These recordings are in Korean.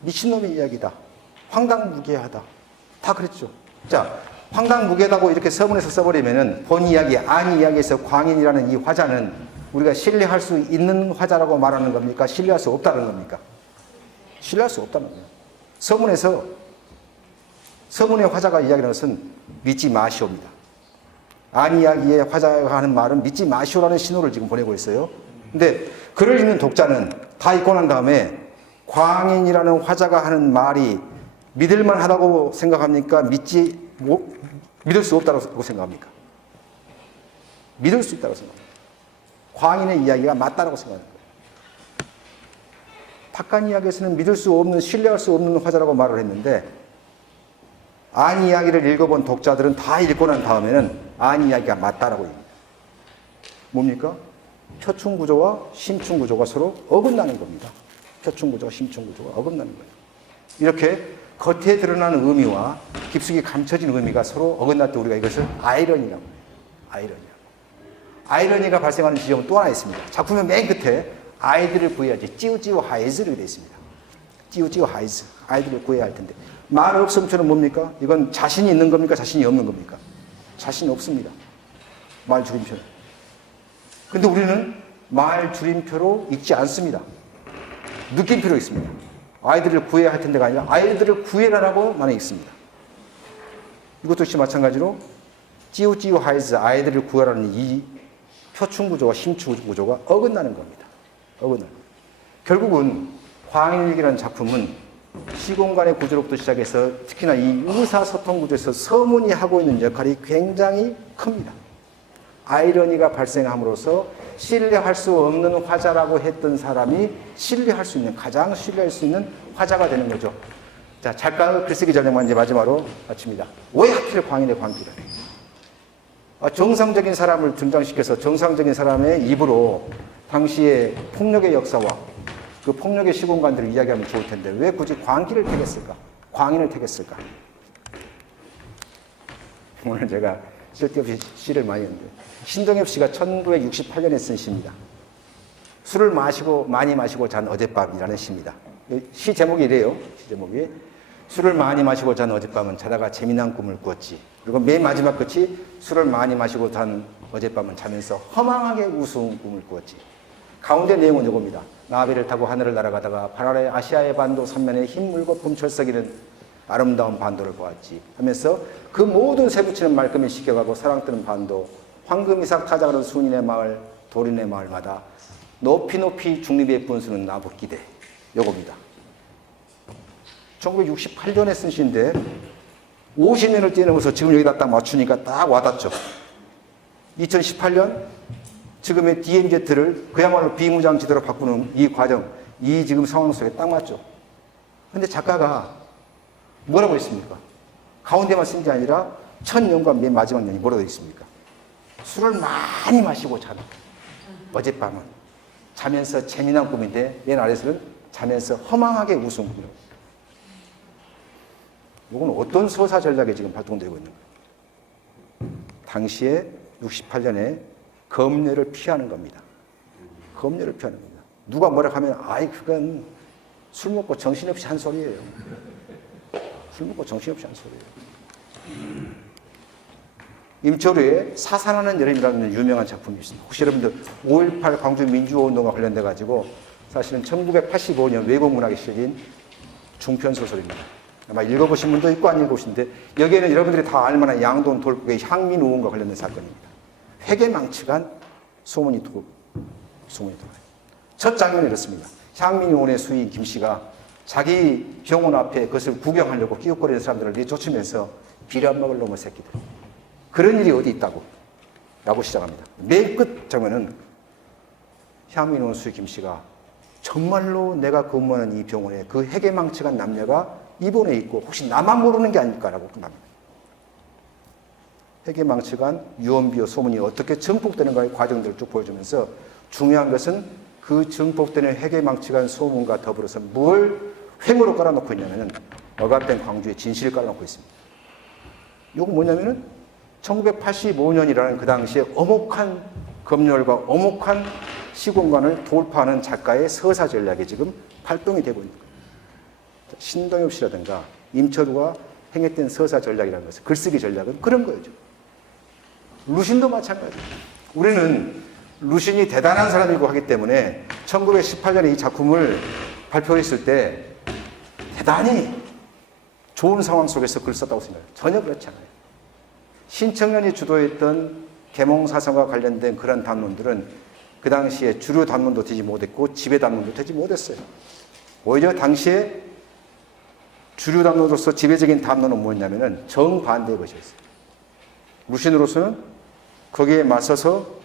미친놈의 이야기다. 황당무계하다. 다 그랬죠. 자, 황당무계하다고 이렇게 서문에서 써버리면은 본 이야기, 안 이야기에서 광인이라는 이 화자는 우리가 신뢰할 수 있는 화자라고 말하는 겁니까? 신뢰할 수 없다는 겁니까? 신뢰할 수 없다는 거예요. 서문의 화자가 이야기하는 것은 믿지 마시오입니다. 안 이야기의 화자가 하는 말은 믿지 마시오라는 신호를 지금 보내고 있어요. 근데 글을 읽는 독자는 다 읽고 난 다음에 광인이라는 화자가 하는 말이 믿을만 하다고 생각합니까? 믿을 수 없다고 생각합니까? 믿을 수 있다고 생각합니다. 광인의 이야기가 맞다고 생각합니다. 탁간 이야기에서는 믿을 수 없는, 신뢰할 수 없는 화자라고 말을 했는데 안 이야기를 읽어본 독자들은 다 읽고 난 다음에는 안 이야기가 맞다라고 얘기합니다. 뭡니까? 표충구조와 심충구조가 서로 어긋나는 겁니다. 표충구조와 심충구조가 어긋나는 거예요. 이렇게 겉에 드러나는 의미와 깊숙이 감춰진 의미가 서로 어긋날 때 우리가 이것을 아이러니라고 해요. 아이러니가 발생하는 지점은 또 하나 있습니다. 작품의 맨 끝에 아이들을 구해야지. 찌우찌우 하이즈를 되어 있습니다. 찌우찌우 하이즈. 아이들을 구해야 할 텐데. 말 없음표는 뭡니까? 이건 자신이 있는 겁니까? 자신이 없는 겁니까? 자신이 없습니다. 말 줄임표는. 근데 우리는 말 줄임표로 읽지 않습니다. 느낌표로 읽습니다. 아이들을 구해야 할 텐데가 아니라 아이들을 구해라라고 많이 읽습니다. 이것도 역시 마찬가지로 찌우찌우 하이즈 아이들을 구하라는 이 표충구조와 심충구조가 어긋나는 겁니다. 어긋나는 겁니다. 결국은 광인일기라는 작품은 시공간의 구조로부터 시작해서 특히나 이 의사소통 구조에서 서문이 하고 있는 역할이 굉장히 큽니다. 아이러니가 발생함으로써 신뢰할 수 없는 화자라고 했던 사람이 신뢰할 수 있는, 가장 신뢰할 수 있는 화자가 되는 거죠. 자, 작가의 글쓰기 전형만 이제 마지막으로 마칩니다. 왜 하필 광인의 광기를? 정상적인 사람을 등장시켜서 정상적인 사람의 입으로 당시의 폭력의 역사와 그 폭력의 시공간들을 이야기하면 좋을 텐데 왜 굳이 광기를 택했을까? 광인을 택했을까? 오늘 제가 쓸데없이 시를 많이 했는데 신동엽 씨가 1968년에 쓴 시입니다. 술을 많이 마시고 잔 어젯밤이라는 시입니다. 시 제목이 이래요. 시 제목이 술을 많이 마시고 잔 어젯밤은 자다가 재미난 꿈을 꾸었지. 그리고 맨 마지막 끝이 술을 많이 마시고 잔 어젯밤은 자면서 허망하게 우스운 꿈을 꾸었지. 가운데 내용은 이겁니다. 나비를 타고 하늘을 날아가다가 파라의 아시아의 반도 선면에 흰 물고 봄철썩이는 아름다운 반도를 보았지 하면서 그 모든 새붙이는 말끔히 씻겨가고 사랑 뜨는 반도, 황금이삭 타자가는 순인의 마을, 도린의 마을마다 높이 높이 중립의 분수는 나붓기대. 요겁니다. 1968년에 쓴 시인데 50년을 뛰어넘어서 지금 여기다 딱 맞추니까 딱 와닿죠. 2018년 지금의 DMZ를 그야말로 비무장지대로 바꾸는 이 과정, 이 지금 상황 속에 딱 맞죠. 근데 작가가 뭐라고 했습니까? 가운데만 쓴 게 아니라 첫 년과 맨 마지막 년이 뭐라고 되어 있습니까? 술을 많이 마시고 자는 어젯밤은 자면서 재미난 꿈인데 맨 아래서는 자면서 허망하게 우스운 꿈이라고. 이건 어떤 서사 전략이 지금 발동되고 있는 거예요? 당시에 68년에 검열을 피하는 겁니다. 검열을 피하는 겁니다. 누가 뭐라 하면 아이 그건 술 먹고 정신없이 한 소리예요. 술 먹고 정신없이 한 소리예요. 임철우의 사산하는 여름이라는 유명한 작품이 있습니다. 혹시 여러분들 5.18 광주 민주화운동과 관련돼 가지고 사실은 1985년 외국문학에 실린 중편 소설입니다. 아마 읽어보신 분도 있고 안 읽어보신데 여기에는 여러분들이 다 알만한 양돈 돌국의 향민우원과 관련된 사건입니다. 회계망측한 소문이 돌아요. 첫 장면이 이렇습니다. 향민우원의 수인 김씨가 자기 병원 앞에 그것을 구경하려고 끼웃거리는 사람들을 내쫓으면서 빌어먹을 놈의 새끼들. 그런 일이 어디 있다고? 라고 시작합니다. 맨 끝 장면은 향민우원 수인 김씨가 정말로 내가 근무하는 이 병원에 그 회계망측한 남녀가 입원해 있고 혹시 나만 모르는 게 아닐까라고 끝납니다. 회계망측한 유언비어 소문이 어떻게 증폭되는가의 과정들을 쭉 보여주면서 중요한 것은 그 증폭되는 회계망측한 소문과 더불어서 뭘 횡으로 깔아놓고 있냐면은 억압된 광주의 진실을 깔아놓고 있습니다. 이거 뭐냐면은 1985년이라는 그 당시에 엄혹한 검열과 엄혹한 시공간을 돌파하는 작가의 서사 전략이 지금 발동이 되고 있는 거예요. 신동엽 씨라든가 임철우가 행했던 서사 전략이라는 것은, 글쓰기 전략은 그런 거죠. 루신도 마찬가지예요. 우리는 루신이 대단한 사람이고 하기 때문에 1918년에 이 작품을 발표했을 때 대단히 좋은 상황 속에서 글을 썼다고 생각해요. 전혀 그렇지 않아요. 신청년이 주도했던 계몽사상과 관련된 그런 담론들은 그 당시에 주류 담론도 되지 못했고 지배 담론도 되지 못했어요. 오히려 당시에 주류 담론으로서 지배적인 담론은 뭐였냐면은 정반대의 것이었어요. 루신으로서는 거기에 맞서서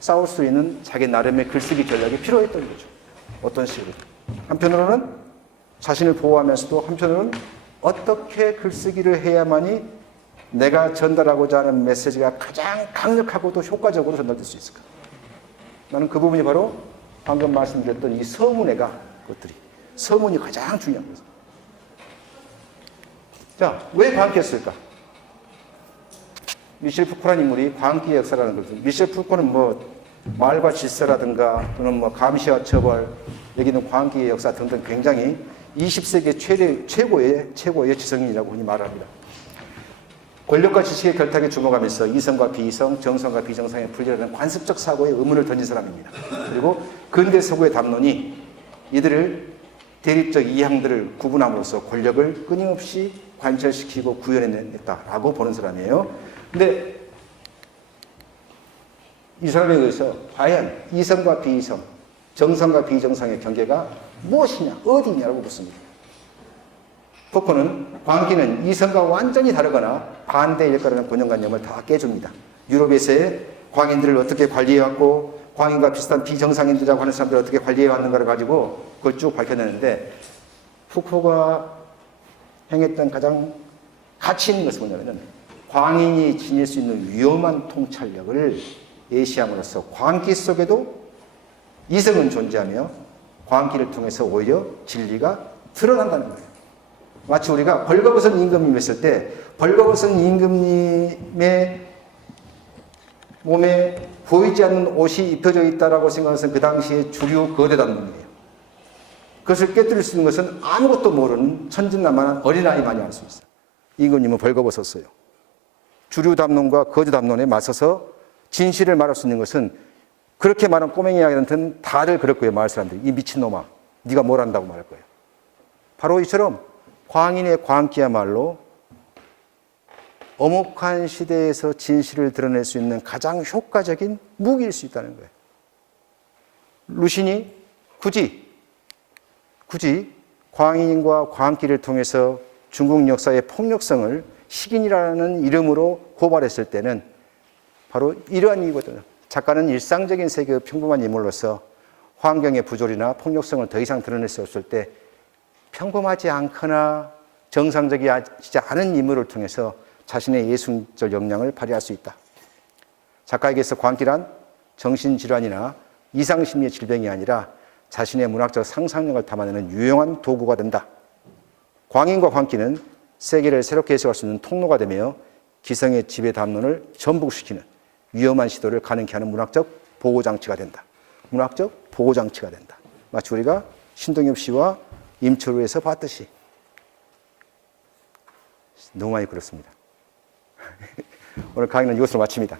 싸울 수 있는 자기 나름의 글쓰기 전략이 필요했던 거죠. 어떤 식으로. 한편으로는 자신을 보호하면서도 한편으로는 어떻게 글쓰기를 해야만이 내가 전달하고자 하는 메시지가 가장 강력하고도 효과적으로 전달될 수 있을까. 나는 그 부분이 바로 방금 말씀드렸던 이 서문회가 것들이, 서문이 가장 중요한 거죠. 자, 왜 광기했을까? 미셸 푸코라는 인물이 광기의 역사라는 것을, 미셸 푸코는 뭐 말과 질서라든가 또는 뭐 감시와 처벌, 여기는 광기의 역사 등등 굉장히 20세기 최고의 지성인이라고 흔히 말합니다. 권력과 지식의 결탁에 주목하면서 이성과 비이성, 정성과 비정성의 분리라는 관습적 사고에 의문을 던진 사람입니다. 그리고 근대 서구의 담론이 이들을 대립적 이항들을 구분함으로써 권력을 끊임없이 관철시키고 구현해냈다라고 보는 사람이에요. 근데 이 사람에 의해서 과연 이성과 비이성, 정성과 비정성의 경계가 무엇이냐, 어디냐라고 묻습니다. 포코는 광기는 이성과 완전히 다르거나 반대일 거라는 고정관념을 다 깨줍니다. 유럽에서의 광인들을 어떻게 관리해왔고 광인과 비슷한 비정상인들이라고 하는 사람들을 어떻게 관리해왔는가를 가지고 그걸 쭉 밝혀내는데, 푸코가 행했던 가장 가치 있는 것은 뭐냐면 광인이 지닐 수 있는 위험한 통찰력을 예시함으로써 광기 속에도 이성은 존재하며 광기를 통해서 오히려 진리가 드러난다는 거예요. 마치 우리가 벌거벗은 임금님 했을 때 벌거벗은 임금님의 몸에 보이지 않는 옷이 입혀져 있다라고 생각해서 그 당시에 주류 거대 담론이에요. 그것을 깨뜨릴 수 있는 것은 아무것도 모르는 천진난만한 어린아이만이 할 수 있어요. 임금님은 벌거벗었어요. 주류 담론과 거대 담론에 맞서서 진실을 말할 수 있는 것은 그렇게 말한 꼬맹이 아이한테는 다들 그럴 거예요. 마을 사람들이. 이 미친놈아, 네가 뭘 안다고 말할 거예요. 바로 이처럼 광인의 광기야말로 엄혹한 시대에서 진실을 드러낼 수 있는 가장 효과적인 무기일 수 있다는 거예요. 루신이 굳이 광인과 광기를 통해서 중국 역사의 폭력성을 식인이라는 이름으로 고발했을 때는 바로 이러한 이유거든요. 작가는 일상적인 세계의 평범한 인물로서 환경의 부조리나 폭력성을 더 이상 드러낼 수 없을 때 평범하지 않거나 정상적이지 않은 인물을 통해서 자신의 예술적 역량을 발휘할 수 있다. 작가에게서 광기란 정신질환이나 이상심리의 질병이 아니라 자신의 문학적 상상력을 담아내는 유용한 도구가 된다. 광인과 광기는 세계를 새롭게 해석할 수 있는 통로가 되며 기성의 지배 담론을 전복시키는 위험한 시도를 가능케 하는 문학적 보호장치가 된다. 문학적 보호장치가 된다. 마치 우리가 신동엽 씨와 임철우에서 봤듯이. 너무 많이 그렇습니다. 오늘 강의는 이것으로 마칩니다.